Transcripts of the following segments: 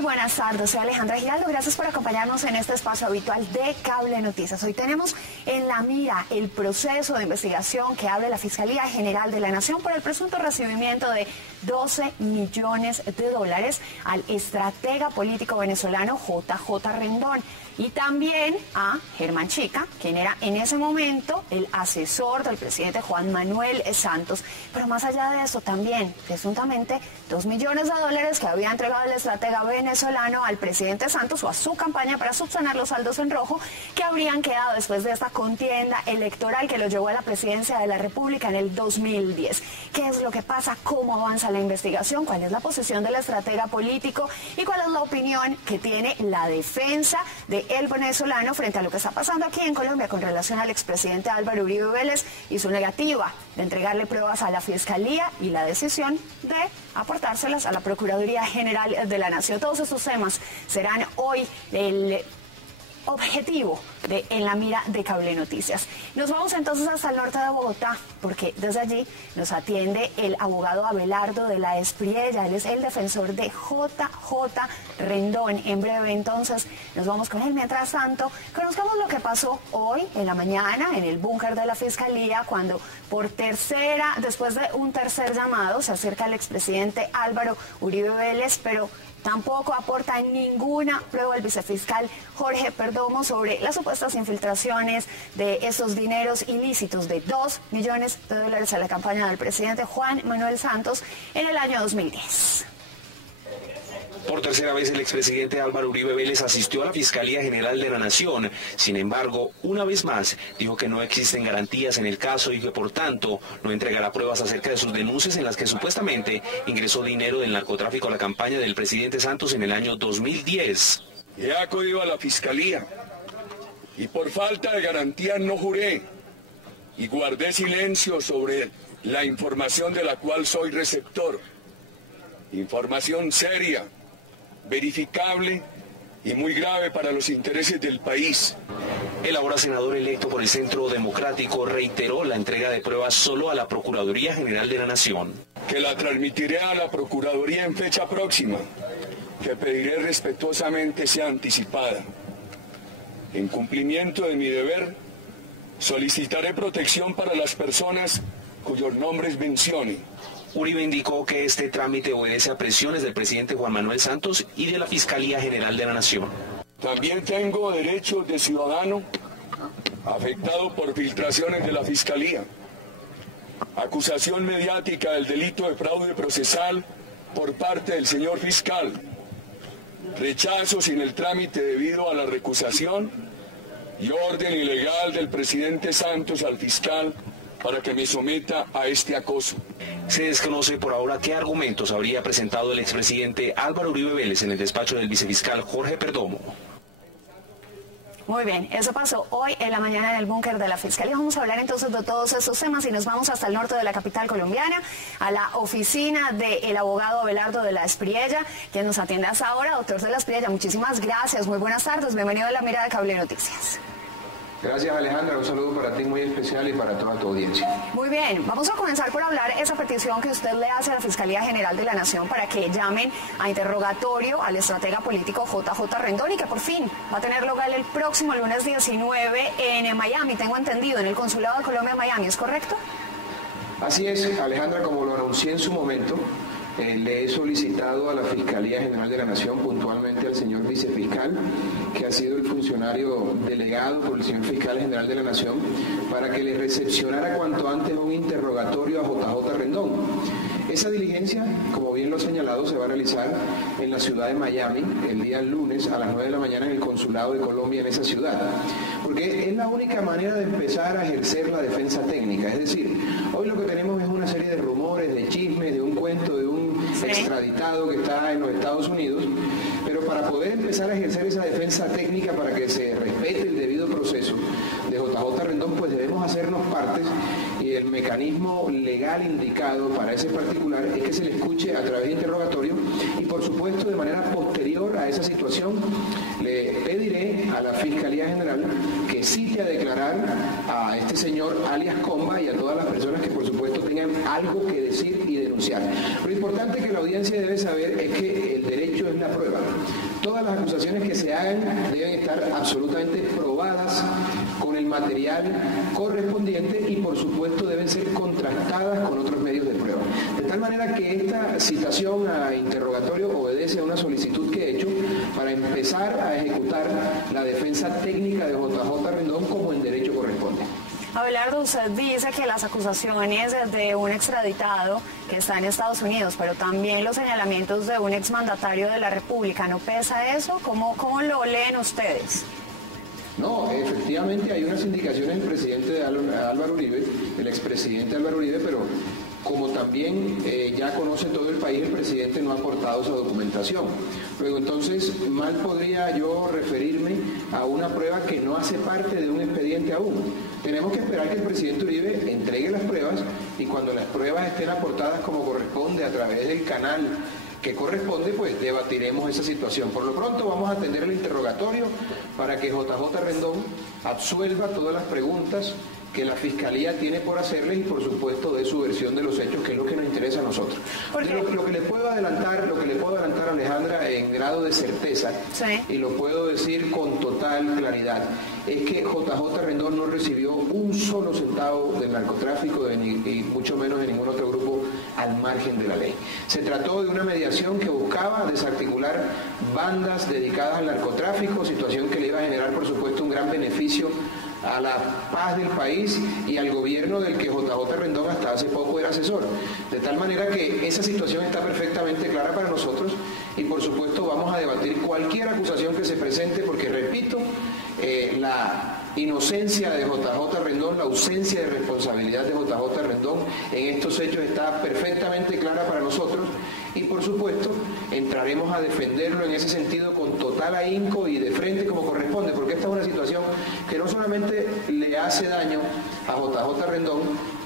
Muy buenas tardes, soy Alejandra Giraldo, gracias por acompañarnos en este espacio habitual de Cable Noticias. Hoy tenemos en la mira el proceso de investigación que abre la Fiscalía General de la Nación por el presunto recibimiento de 12 millones de dólares al estratega político venezolano JJ Rendón y también a Germán Chica, quien era en ese momento el asesor del presidente Juan Manuel Santos. Pero más allá de eso también, presuntamente, 2 millones de dólares que había entregado el estratega venezolano al presidente Santos o a su campaña para subsanar los saldos en rojo que habrían quedado después de esta contienda electoral que lo llevó a la presidencia de la República en el 2010. ¿Qué es lo que pasa? ¿Cómo avanza la investigación? ¿Cuál es la posición del estratega político? ¿Y cuál es la opinión que tiene la defensa de el venezolano frente a lo que está pasando aquí en Colombia con relación al expresidente Álvaro Uribe Vélez y su negativa de entregarle pruebas a la Fiscalía y la decisión de aportárselas a la Procuraduría General de la Nación? Todos estos temas serán hoy el objetivo de En la Mira de Cable Noticias. Nos vamos entonces hasta el norte de Bogotá, porque desde allí nos atiende el abogado Abelardo de la Espriella. Él es el defensor de JJ Rendón. En breve entonces nos vamos con él. Mientras tanto, conozcamos lo que pasó hoy en la mañana en el búnker de la Fiscalía, cuando después de un tercer llamado, se acerca el expresidente Álvaro Uribe Vélez, pero tampoco aporta ninguna prueba el vicefiscal Jorge Perdomo sobre las supuestas infiltraciones de esos dineros ilícitos de 2 millones de dólares a la campaña del presidente Juan Manuel Santos en el año 2010. Por tercera vez el expresidente Álvaro Uribe Vélez asistió a la Fiscalía General de la Nación. Sin embargo, una vez más, dijo que no existen garantías en el caso y que por tanto no entregará pruebas acerca de sus denuncias en las que supuestamente ingresó dinero del narcotráfico a la campaña del presidente Santos en el año 2010. He acudido a la Fiscalía y por falta de garantías no juré y guardé silencio sobre la información de la cual soy receptor. Información seria, verificable y muy grave para los intereses del país. El ahora senador electo por el Centro Democrático reiteró la entrega de pruebas solo a la Procuraduría General de la Nación. Que la transmitiré a la Procuraduría en fecha próxima, que pediré respetuosamente sea anticipada. En cumplimiento de mi deber, solicitaré protección para las personas cuyos nombres mencione. Uribe indicó que este trámite obedece a presiones del presidente Juan Manuel Santos y de la Fiscalía General de la Nación. También tengo derechos de ciudadano afectado por filtraciones de la Fiscalía. Acusación mediática del delito de fraude procesal por parte del señor fiscal. Rechazo sin el trámite debido a la recusación y orden ilegal del presidente Santos al fiscal para que me someta a este acoso. Se desconoce por ahora qué argumentos habría presentado el expresidente Álvaro Uribe Vélez en el despacho del vicefiscal Jorge Perdomo. Muy bien, eso pasó hoy en la mañana en el búnker de la Fiscalía. Vamos a hablar entonces de todos esos temas y nos vamos hasta el norte de la capital colombiana, a la oficina del abogado Abelardo de la Espriella, quien nos atiende hasta ahora. Doctor de la Espriella, muchísimas gracias, muy buenas tardes, bienvenido a La Mira de Cable Noticias. Gracias, Alejandra, un saludo para ti muy especial y para toda tu audiencia. Muy bien, vamos a comenzar por hablar esa petición que usted le hace a la Fiscalía General de la Nación para que llamen a interrogatorio al estratega político JJ Rendón y que por fin va a tener lugar el próximo lunes 19 en Miami, tengo entendido, en el Consulado de Colombia en Miami, ¿es correcto? Así es, Alejandra, como lo anuncié en su momento, le he solicitado a la Fiscalía General de la Nación, puntualmente al señor vicefiscal, que ha sido el funcionario delegado por el señor fiscal general de la Nación, para que le recepcionara cuanto antes un interrogatorio a JJ Rendón. Esa diligencia, como bien lo he señalado, se va a realizar en la ciudad de Miami el día lunes a las 9 de la mañana en el Consulado de Colombia en esa ciudad, porque es la única manera de empezar a ejercer la defensa técnica. Es decir, hoy lo que tenemos es una serie de rumores, de chismes, de un cuento de un extraditado que está en los Estados Unidos, pero para poder empezar a ejercer esa defensa técnica, para que se respete el debido proceso de JJ Rendón, pues debemos hacernos partes, y el mecanismo legal indicado para ese particular es que se le escuche a través de interrogatorio y por supuesto de manera posterior a esa situación le pediré a la Fiscalía General que cite a declarar a este señor alias Comba y a todas las personas que por supuesto tengan algo que decir y denunciar. Lo importante que la audiencia debe saber es que el derecho es la prueba Todas las acusaciones que se hagan deben estar absolutamente probadas con el material correspondiente y por supuesto deben ser contrastadas con otros medios de prueba. De tal manera que esta citación a interrogatorio obedece a una solicitud que he hecho para empezar a ejecutar la defensa técnica de JJ Rendón como en derecho corresponde. Abelardo, usted dice que las acusaciones de un extraditado que está en Estados Unidos, pero también los señalamientos de un exmandatario de la República, ¿no pesa eso? ¿Cómo lo leen ustedes? No, efectivamente hay unas indicaciones del presidente de Álvaro Uribe, el expresidente Álvaro Uribe, pero como también ya conoce todo el país, el presidente no ha aportado esa documentación. Luego entonces, mal podría yo referirme a una prueba que no hace parte de un expediente aún. Tenemos que esperar que el presidente Uribe entregue las pruebas y cuando las pruebas estén aportadas como corresponde a través del canal que corresponde, pues debatiremos esa situación. Por lo pronto vamos a atender el interrogatorio para que JJ Rendón absuelva todas las preguntas que la Fiscalía tiene por hacerles y por supuesto de su versión de los hechos, que es lo que nos interesa a nosotros. Lo que le puedo adelantar, Alejandra, en grado de certeza, sí, y lo puedo decir con total claridad, es que JJ Rendón no recibió un solo centavo del narcotráfico y mucho menos de ningún otro grupo al margen de la ley. Se trató de una mediación que buscaba desarticular bandas dedicadas al narcotráfico, situación que le iba a generar por supuesto un gran beneficio a la paz del país y al gobierno del que JJ Rendón hasta hace poco era asesor. De tal manera que esa situación está perfectamente clara para nosotros y por supuesto vamos a debatir cualquier acusación que se presente porque, repito, la inocencia de JJ Rendón, la ausencia de responsabilidad de JJ Rendón en estos hechos está perfectamente clara para nosotros y por supuesto entraremos a defenderlo en ese sentido con total ahínco y de frente como corresponde, porque esta es una situación que no solamente le hace daño a JJ Rendón,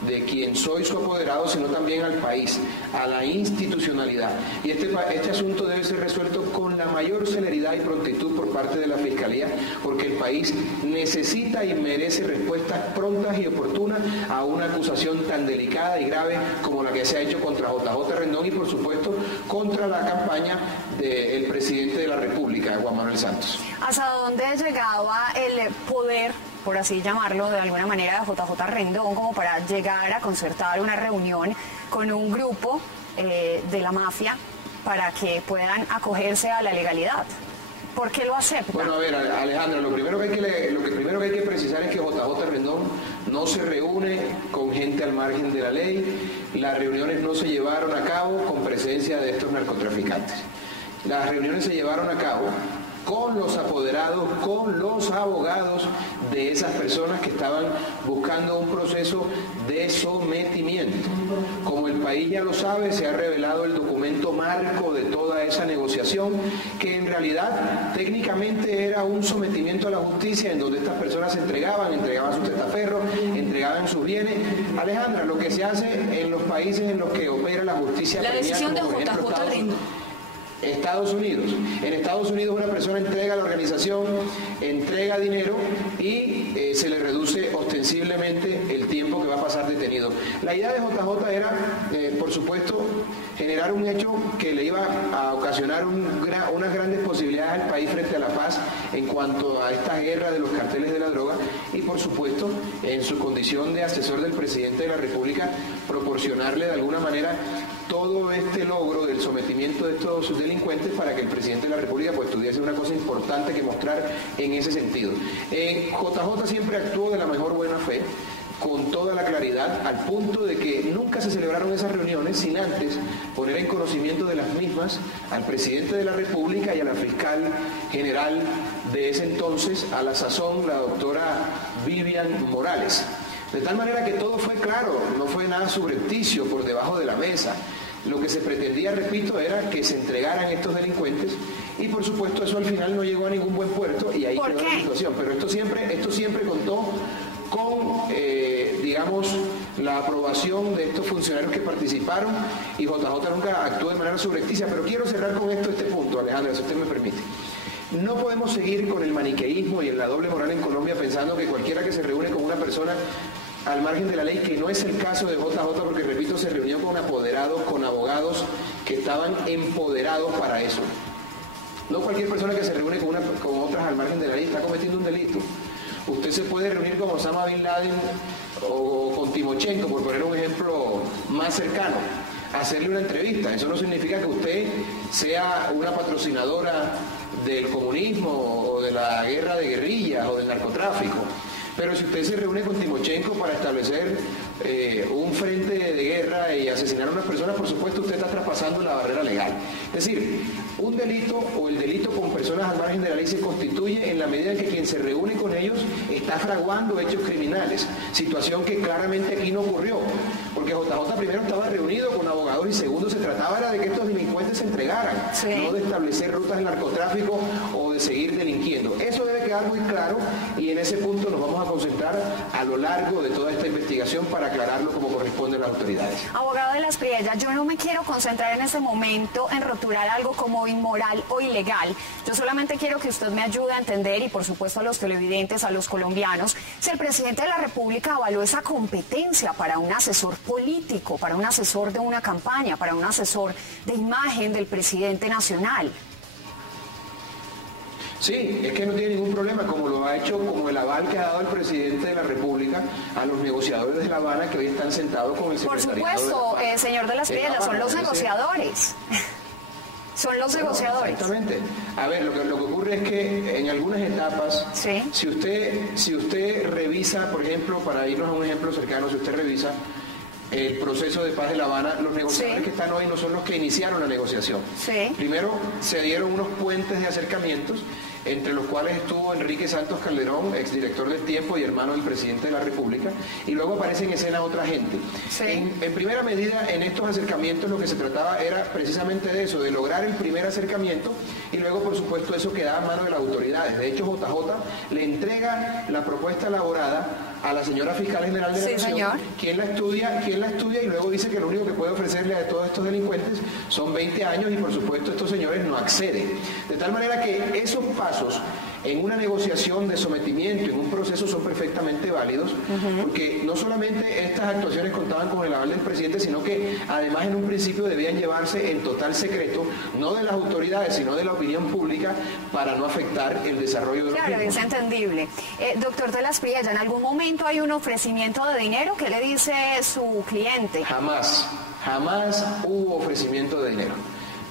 de quien soy su apoderado, sino también al país, a la institucionalidad. Y este asunto debe ser resuelto con la mayor celeridad y prontitud por parte de la Fiscalía, porque el país necesita y merece respuestas prontas y oportunas a una acusación tan delicada y grave como la que se ha hecho contra JJ Rendón y por supuesto contra la campaña del presidente de la República, Juan Manuel Santos. ¿Hasta dónde llegaba el poder, por así llamarlo de alguna manera, de JJ Rendón como para llegar a concertar una reunión con un grupo de la mafia para que puedan acogerse a la legalidad? ¿Por qué lo acepta? Bueno, a ver, Alejandra, lo primero que hay que precisar es que JJ Rendón no se reúne con gente al margen de la ley. Las reuniones no se llevaron a cabo con presencia de estos narcotraficantes. Las reuniones se llevaron a cabo con los apoderados, con los abogados de esas personas que estaban buscando un proceso de sometimiento. Como el país ya lo sabe, se ha revelado el documento marco de toda esa negociación, que en realidad técnicamente era un sometimiento a la justicia en donde estas personas entregaban sus testaferros, entregaban sus bienes. Alejandra, lo que se hace en los países en los que opera la justicia la decisión de JJ Rendón. Estados Unidos. En Estados Unidos una persona entrega a la organización, entrega dinero y se le reduce ostensiblemente el tiempo que va a pasar detenido. La idea de JJ era, por supuesto, generar un hecho que le iba a ocasionar unas grandes posibilidades al país frente a la paz en cuanto a esta guerra de los carteles de la droga y, por supuesto, en su condición de asesor del presidente de la República, proporcionarle de alguna manera todo este logro del sometimiento de estos delincuentes para que el presidente de la República pues tuviese una cosa importante que mostrar en ese sentido. JJ siempre actuó de la mejor buena fe, con toda la claridad, al punto de que nunca se celebraron esas reuniones sin antes poner en conocimiento de las mismas al presidente de la República y a la fiscal general de ese entonces, a la sazón, la doctora Vivian Morales. De tal manera que todo fue claro, no fue nada subrepticio por debajo de la mesa. Lo que se pretendía, repito, era que se entregaran estos delincuentes y por supuesto eso al final no llegó a ningún buen puerto y ahí quedó la situación. Pero esto siempre contó con, digamos, la aprobación de estos funcionarios que participaron y JJ nunca actuó de manera subrepticia. Pero quiero cerrar con este punto, Alejandra, si usted me permite. No podemos seguir con el maniqueísmo y en la doble moral en Colombia pensando que cualquiera que se reúne con una persona al margen de la ley, que no es el caso de JJ, porque repito, se reunió con apoderados, con abogados que estaban empoderados para eso. No cualquier persona que se reúne con otras al margen de la ley está cometiendo un delito. Usted se puede reunir con Osama Bin Laden o con Timochenko, por poner un ejemplo más cercano, hacerle una entrevista. Eso no significa que usted sea una patrocinadora del comunismo o de la guerra de guerrillas o del narcotráfico. Pero si usted se reúne con Timochenko para establecer un frente de guerra y asesinar a unas personas, por supuesto usted está traspasando la barrera legal. Es decir, un delito o el delito con personas al margen de la ley se constituye en la medida en que quien se reúne con ellos está fraguando hechos criminales, situación que claramente aquí no ocurrió, porque JJ primero estaba reunido con abogados y segundo se trataba de que estos delincuentes se entregaran, no de establecer rutas de narcotráfico o de seguir delinquiendo. Eso debe quedar muy claro y en ese punto nos vamos a concentrar a lo largo de toda esta investigación para aclararlo como corresponde a las autoridades. Abogado de las Priellas, yo no me quiero concentrar en este momento en roturar algo como inmoral o ilegal. Yo solamente quiero que usted me ayude a entender, y por supuesto a los televidentes, a los colombianos, si el presidente de la República avaló esa competencia para un asesor político, para un asesor de una campaña, para un asesor de imagen del presidente nacional. Sí, es que no tiene ningún problema, como lo ha hecho, como el aval que ha dado el presidente de la República a los negociadores de La Habana que hoy están sentados con el secretariado. Por supuesto, señor de las Priellas, son los negociadores. Son los negociadores. Exactamente. A ver, lo que ocurre es que en algunas etapas, sí, si usted revisa, por ejemplo, para irnos a un ejemplo cercano, si usted revisa el proceso de paz de La Habana, los negociadores que están hoy no son los que iniciaron la negociación. Primero se dieron unos puentes de acercamientos, entre los cuales estuvo Enrique Santos Calderón, exdirector del Tiempo y hermano del presidente de la República, y luego aparece en escena otra gente. En primera medida, en estos acercamientos lo que se trataba era precisamente de eso, de lograr el primer acercamiento, y luego por supuesto eso quedaba en manos de las autoridades. De hecho, JJ le entrega la propuesta elaborada a la señora fiscal general de la Nación, señor, quien la estudia y luego dice que lo único que puede ofrecerle a todos estos delincuentes son 20 años y por supuesto estos señores no acceden. De tal manera que esos pasos en una negociación de sometimiento, en un proceso, son perfectamente válidos, porque no solamente estas actuaciones contaban con el aval del presidente, sino que además en un principio debían llevarse en total secreto, no de las autoridades, sino de la opinión pública, para no afectar el desarrollo de los mismos. Claro, es entendible. Doctor de las Priellas, ¿en algún momento hay un ofrecimiento de dinero? ¿Qué le dice su cliente? Jamás hubo ofrecimiento de dinero.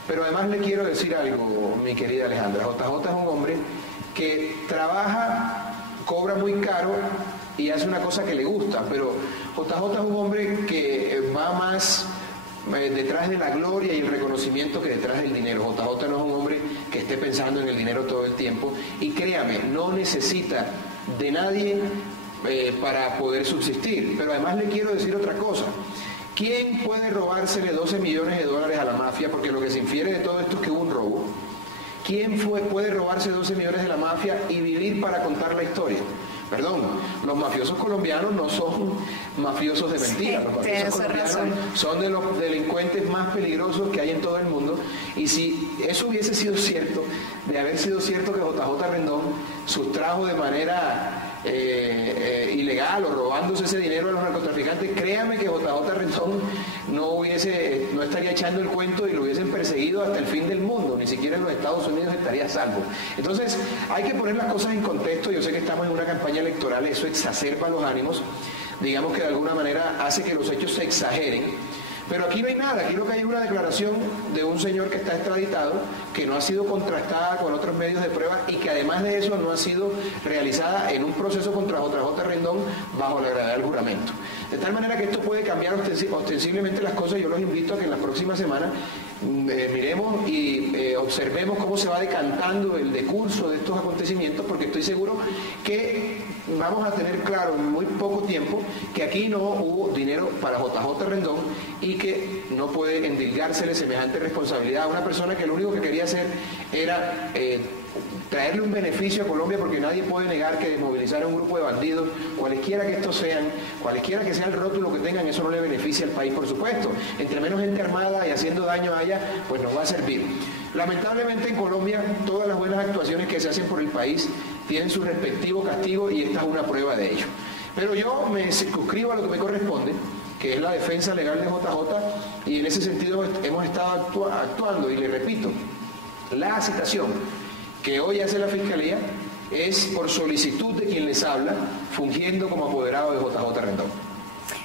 Pero además le quiero decir algo, mi querida Alejandra. JJ es un hombre que trabaja, cobra muy caro y hace una cosa que le gusta, pero JJ es un hombre que va más detrás de la gloria y el reconocimiento que detrás del dinero. JJ no es un hombre que esté pensando en el dinero todo el tiempo y créame, no necesita de nadie para poder subsistir. Pero además le quiero decir otra cosa. ¿Quién puede robársele 12 millones de dólares a la mafia? Porque lo que se infiere de todo esto es que hubo un robo. ¿Quién puede robarse 12 millones de la mafia y vivir para contar la historia? Perdón, los mafiosos colombianos no son mafiosos de mentira. Los mafiosos colombianos son de los delincuentes más peligrosos que hay en todo el mundo. Y si eso hubiese sido cierto, de haber sido cierto que JJ Rendón sustrajo de manera ilegal o robándose ese dinero a los narcotraficantes, créame que JJ Rendón no estaría echando el cuento y lo hubiesen perseguido hasta el fin del mundo, ni siquiera en los Estados Unidos estaría a salvo. Entonces hay que poner las cosas en contexto. Yo sé que estamos en una campaña electoral, eso exacerba los ánimos, digamos que de alguna manera hace que los hechos se exageren. Pero aquí no hay nada, aquí lo que hay es una declaración de un señor que está extraditado, que no ha sido contrastada con otros medios de prueba y que además de eso no ha sido realizada en un proceso contra JJ Rendón bajo la gravedad del juramento. De tal manera que esto puede cambiar ostensiblemente las cosas. Yo los invito a que en las próximas semanas miremos y observemos cómo se va decantando el decurso de estos acontecimientos, porque estoy seguro que vamos a tener claro en muy poco tiempo que aquí no hubo dinero para JJ Rendón y que no puede endilgársele semejante responsabilidad a una persona que lo único que quería hacer era traerle un beneficio a Colombia, porque nadie puede negar que desmovilizar a un grupo de bandidos, cualesquiera que estos sean, cualesquiera que sea el rótulo que tengan, eso no le beneficia al país, por supuesto. Entre menos gente armada y haciendo daño haya, pues nos va a servir. Lamentablemente en Colombia todas las buenas actuaciones que se hacen por el país tienen su respectivo castigo y esta es una prueba de ello. Pero yo me circunscribo a lo que me corresponde, que es la defensa legal de JJ, y en ese sentido hemos estado actuando, y le repito, La citación que hoy hace la Fiscalía es por solicitud de quien les habla, fungiendo como apoderado de JJ Rendón.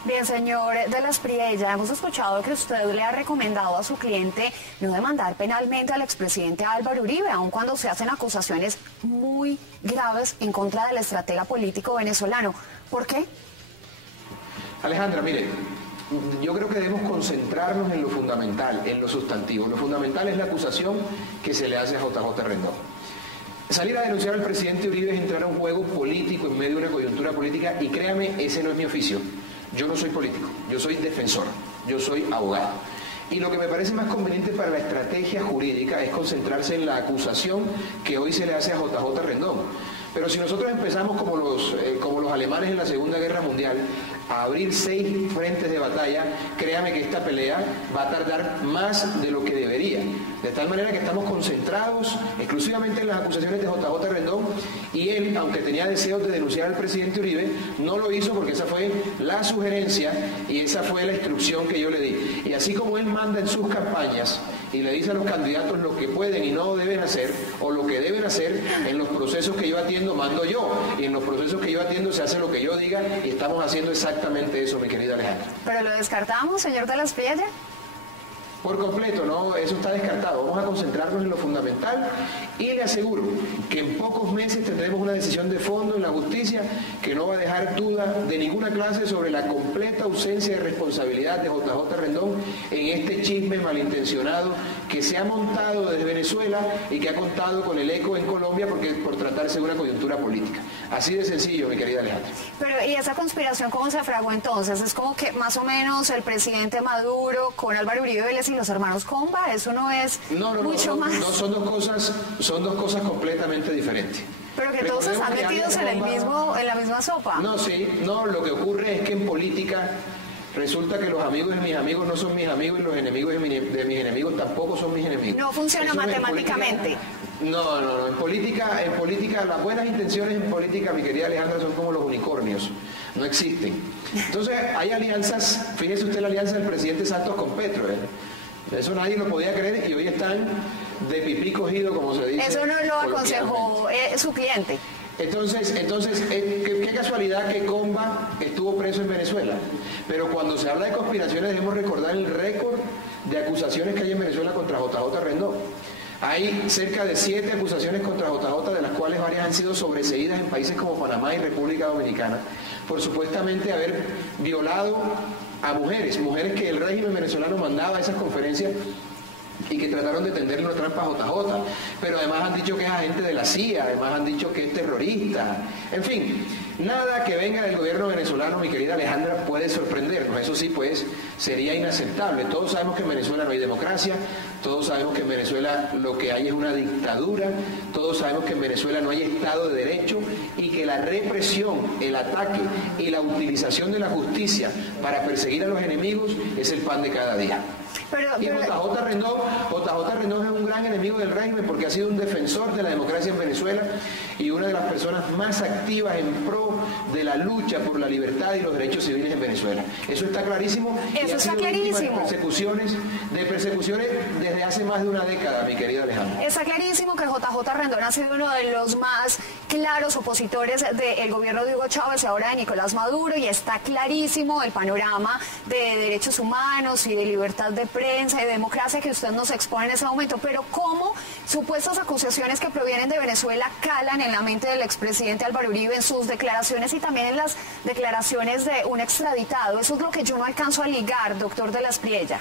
Bien, señor de las Priella, hemos escuchado que usted le ha recomendado a su cliente no demandar penalmente al expresidente Álvaro Uribe, aun cuando se hacen acusaciones muy graves en contra del estratega político venezolano. ¿Por qué? Alejandra, mire, yo creo que debemos concentrarnos en lo fundamental, en lo sustantivo. Lo fundamental es la acusación que se le hace a JJ Rendón. Salir a denunciar al presidente Uribe es entrar a un juego político en medio de una coyuntura política y créame, ese no es mi oficio. Yo no soy político, yo soy defensor, yo soy abogado. Y lo que me parece más conveniente para la estrategia jurídica es concentrarse en la acusación que hoy se le hace a JJ Rendón. Pero si nosotros empezamos como los alemanes en la Segunda Guerra Mundial a abrir 6 frentes de batalla, créame que esta pelea va a tardar más de lo que debería. De tal manera que estamos concentrados exclusivamente en las acusaciones de JJ Rendón y él, aunque tenía deseos de denunciar al presidente Uribe, no lo hizo porque esa fue la sugerencia y esa fue la instrucción que yo le di. Y así como él manda en sus campañas y le dice a los candidatos lo que pueden y no deben hacer, o lo que deben hacer, en los procesos que yo atiendo mando yo, y en los procesos que yo atiendo se hace lo que yo diga, y estamos haciendo exactamente eso, mi querida Alejandra. ¿Pero lo descartamos, señor de las Priella? Por completo, no, eso está descartado. Vamos a concentrarnos en lo fundamental y le aseguro que en pocos meses tendremos una decisión de fondo en la justicia que no va a dejar duda de ninguna clase sobre la completa ausencia de responsabilidad de JJ Rendón en este chisme malintencionado que se ha montado desde Venezuela y que ha contado con el eco en Colombia por tratarse de una coyuntura política. Así de sencillo, mi querida Alejandra. Pero, ¿y esa conspiración cómo se fraguó entonces? Es como que más o menos el presidente Maduro con Álvaro Uribe Vélez y los hermanos Comba, eso no es mucho más. No, son dos cosas completamente diferentes. Pero que todos están metidos en la misma sopa. No, lo que ocurre es que en política resulta que los amigos de mis amigos no son mis amigos y los enemigos de mis enemigos tampoco son mis enemigos. No funciona matemáticamente. No, en política las buenas intenciones en política, mi querida Alejandra, son como los unicornios, no existen. Entonces hay alianzas, fíjese usted la alianza del presidente Santos con Petro, eso nadie lo podía creer y hoy están de pipí cogido, como se dice. Eso no lo aconsejó su cliente. Entonces qué casualidad que Comba estuvo preso en Venezuela. Pero cuando se habla de conspiraciones debemos recordar el récord de acusaciones que hay en Venezuela contra JJ Rendón. Hay cerca de 7 acusaciones contra JJ, de las cuales varias han sido sobreseídas en países como Panamá y República Dominicana, por supuestamente haber violado a mujeres que el régimen venezolano mandaba a esas conferencias y que trataron de tenderle una trampa a JJ, pero además han dicho que es agente de la CIA, además han dicho que es terrorista, en fin, nada que venga del gobierno venezolano, mi querida Alejandra, puede sorprendernos, eso sí, pues, sería inaceptable. Todos sabemos que en Venezuela no hay democracia, todos sabemos que en Venezuela lo que hay es una dictadura, todos sabemos que en Venezuela no hay Estado de Derecho y que la represión, el ataque y la utilización de la justicia para perseguir a los enemigos es el pan de cada día. Y JJ Rendón es un gran enemigo del régimen porque ha sido un defensor de la democracia en Venezuela y una de las personas más activas en pro de la lucha por la libertad y los derechos civiles en Venezuela. Eso está clarísimo. Eso está clarísimo. De persecuciones desde hace más de una década, mi querida Alejandra. Está clarísimo que JJ Rendón ha sido uno de los más claros opositores del gobierno de Hugo Chávez y ahora de Nicolás Maduro, y está clarísimo el panorama de derechos humanos y de libertad de prensa y de democracia que usted nos expone en ese momento. Pero ¿cómo supuestas acusaciones que provienen de Venezuela calan en la mente del expresidente Álvaro Uribe en sus declaraciones y también en las declaraciones de un extraditado? Eso es lo que yo no alcanzo a ligar, doctor de las Priella.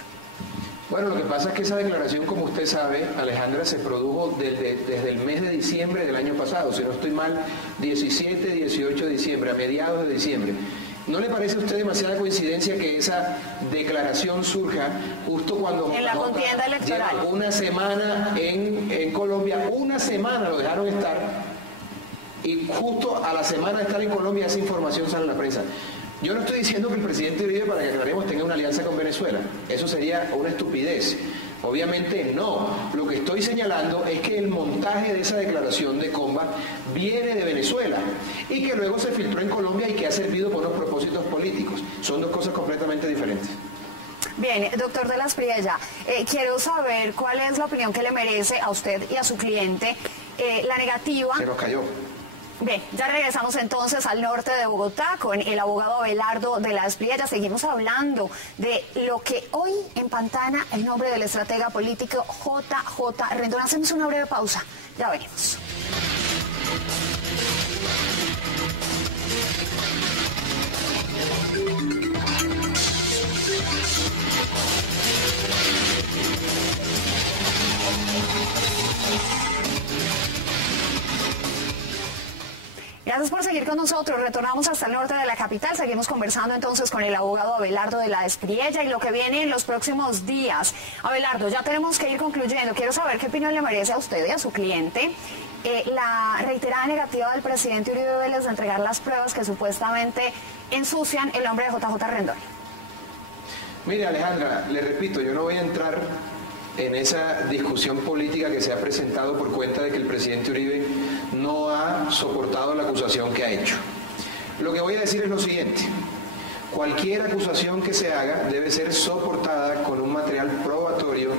Bueno, lo que pasa es que esa declaración, como usted sabe, Alejandra, se produjo desde el mes de diciembre del año pasado, si no estoy mal, 17, 18 de diciembre, a mediados de diciembre. ¿No le parece a usted demasiada coincidencia que esa declaración surja justo cuando en la contienda electoral? Lleva una semana en Colombia, una semana lo dejaron estar, y justo a la semana de estar en Colombia esa información sale en la prensa? Yo no estoy diciendo que el presidente Uribe, para que aclaremos, tenga una alianza con Venezuela. Eso sería una estupidez. Obviamente no. Lo que estoy señalando es que el montaje de esa declaración de Comba viene de Venezuela y que luego se filtró en Colombia y que ha servido por unos propósitos políticos. Son dos cosas completamente diferentes. Bien, doctor de la Espriella, quiero saber cuál es la opinión que le merece a usted y a su cliente la negativa. Se nos cayó. Bien, ya regresamos entonces al norte de Bogotá con el abogado Abelardo de la Espriella. Seguimos hablando de lo que hoy empantana el nombre del estratega político JJ Rendón. Hacemos una breve pausa, ya venimos. Gracias por seguir con nosotros. Retornamos hasta el norte de la capital. Seguimos conversando entonces con el abogado Abelardo de la Espriella y lo que viene en los próximos días. Abelardo, ya tenemos que ir concluyendo. Quiero saber qué opinión le merece a usted y a su cliente la reiterada negativa del presidente Uribe Vélez de entregar las pruebas que supuestamente ensucian el nombre de JJ Rendón. Mire, Alejandra, le repito, yo no voy a entrar en esa discusión política que se ha presentado por cuenta de que el presidente Uribe no ha soportado la acusación que ha hecho. Lo que voy a decir es lo siguiente: cualquier acusación que se haga debe ser soportada con un material probatorio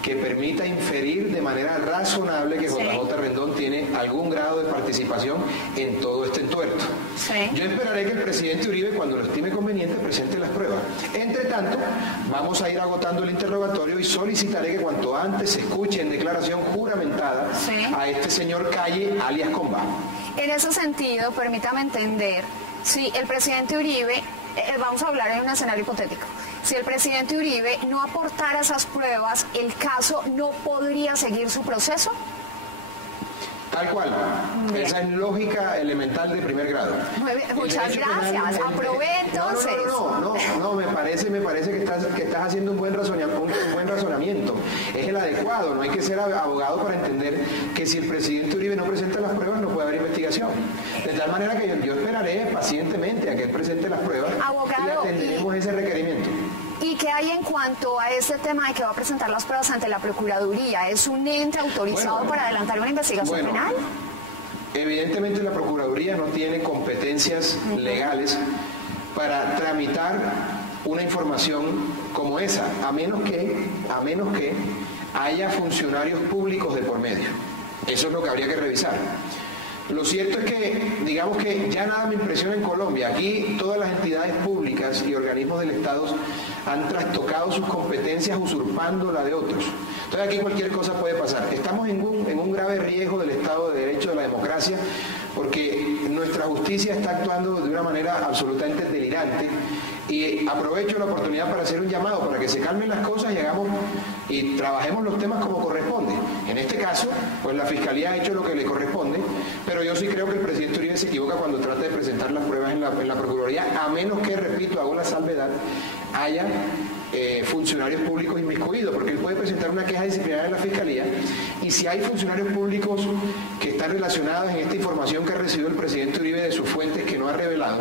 que permita inferir de manera razonable que JJ Rendón tiene algún grado de participación en todo este entuerto. Sí. Yo esperaré que el presidente Uribe, cuando lo estime conveniente, presente las pruebas. Entre tanto, vamos a ir agotando el interrogatorio y solicitaré que cuanto antes se escuche en declaración juramentada a este señor Calle, alias Comba. En ese sentido, permítame entender, si el presidente Uribe, vamos a hablar en un escenario hipotético, si el presidente Uribe no aportara esas pruebas, ¿el caso no podría seguir su proceso? Tal cual. Bien. Esa es lógica elemental de primer grado. Muy bien, muchas gracias. Aprobé entonces. No, me parece que estás haciendo un buen razonamiento. Es el adecuado. No hay que ser abogado para entender que si el presidente Uribe no presenta las pruebas no puede haber investigación. De tal manera que yo esperaré pacientemente a que él presente las pruebas, abogado, y atenderemos ese requerimiento. ¿Y qué hay en cuanto a este tema de que va a presentar las pruebas ante la Procuraduría? ¿Es un ente autorizado para adelantar una investigación penal? Evidentemente la Procuraduría no tiene competencias legales para tramitar una información como esa, a menos que haya funcionarios públicos de por medio. Eso es lo que habría que revisar. Lo cierto es que, digamos que ya nada me impresiona en Colombia. Aquí todas las entidades públicas y organismos del Estado han trastocado sus competencias usurpando la de otros. Entonces aquí cualquier cosa puede pasar. Estamos en un grave riesgo del Estado de Derecho, de la democracia, porque nuestra justicia está actuando de una manera absolutamente delirante. Y aprovecho la oportunidad para hacer un llamado para que se calmen las cosas y trabajemos los temas como corresponde. En este caso, pues la Fiscalía ha hecho lo que le corresponde, pero yo sí creo que el presidente Uribe se equivoca cuando trata de presentar las pruebas en la Procuraduría, a menos que, repito, hago la salvedad, haya funcionarios públicos inmiscuidos, porque él puede presentar una queja disciplinaria en la Fiscalía, y si hay funcionarios públicos que están relacionados en esta información que ha recibido el presidente Uribe de sus fuentes que no ha revelado,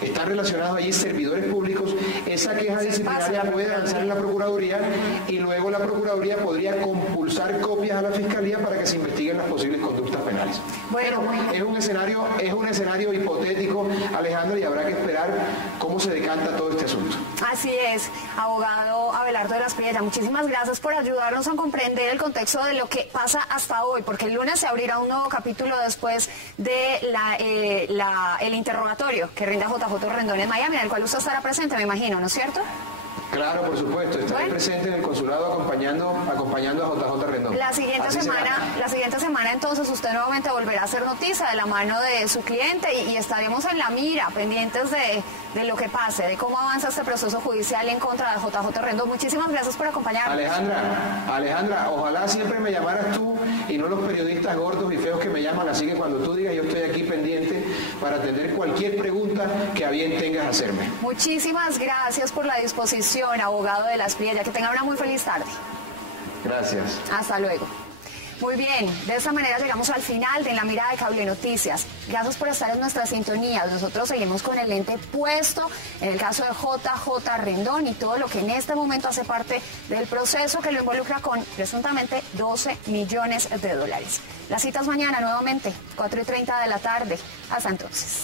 están relacionados allí servidores públicos, esa queja disciplinaria puede avanzar en la Procuraduría y luego la Procuraduría podría compulsar copias a la Fiscalía para que se investiguen las posibles conductas penales. Bueno, es un escenario hipotético, Alejandra, y habrá que esperar cómo se decanta todo este asunto. Así es, abogado Abelardo de la Espriella, muchísimas gracias por ayudarnos a comprender el contexto de lo que pasa hasta hoy, porque el lunes se abrirá un nuevo capítulo después de el interrogatorio que rinda JJ Rendón en Miami, en el cual usted estará presente, me imagino, ¿no es cierto? Claro, por supuesto, estaré presente en el consulado acompañando a JJ Rendón. La siguiente semana entonces usted nuevamente volverá a hacer noticia de la mano de su cliente y estaremos en la mira, pendientes de lo que pase, de cómo avanza este proceso judicial en contra de JJ Rendón. Muchísimas gracias por acompañarnos. Alejandra, ojalá siempre me llamaras tú y no los periodistas gordos y feos que me llaman, así que cuando tú digas yo estoy aquí pendiente para atender cualquier pregunta que a bien tengas hacerme. Muchísimas gracias por la disposición, abogado de la Espriella. Que tenga una muy feliz tarde. Gracias. Hasta luego. Muy bien, de esta manera llegamos al final de En la Mirada de Cable Noticias. Gracias por estar en nuestra sintonía. Nosotros seguimos con el lente puesto en el caso de JJ Rendón y todo lo que en este momento hace parte del proceso que lo involucra con presuntamente 12 millones de dólares. Las citas mañana nuevamente, 4:30 de la tarde. Hasta entonces.